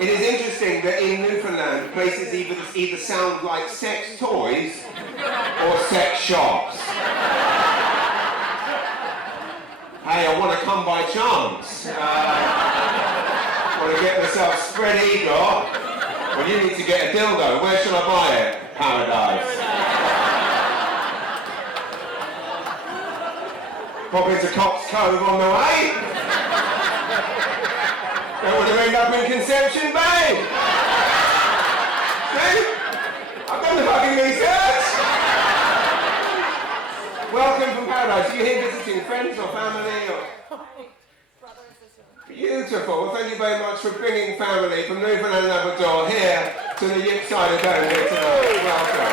It is interesting that in Newfoundland, places either sound like sex toys or sex shops. Hey, I want to come by chance. Want to get myself spread eagle. Well, you need to get a dildo. Where should I buy it? Paradise. Pop into Cox Cove on the way. Don't want to end up in Conception Bay. See? I've done the fucking research. Welcome from Paradise. Are you here visiting friends or family? Or... Beautiful. Well, thank you very much for bringing family from Newfoundland and Labrador here to the Yip side of town here tonight. Welcome.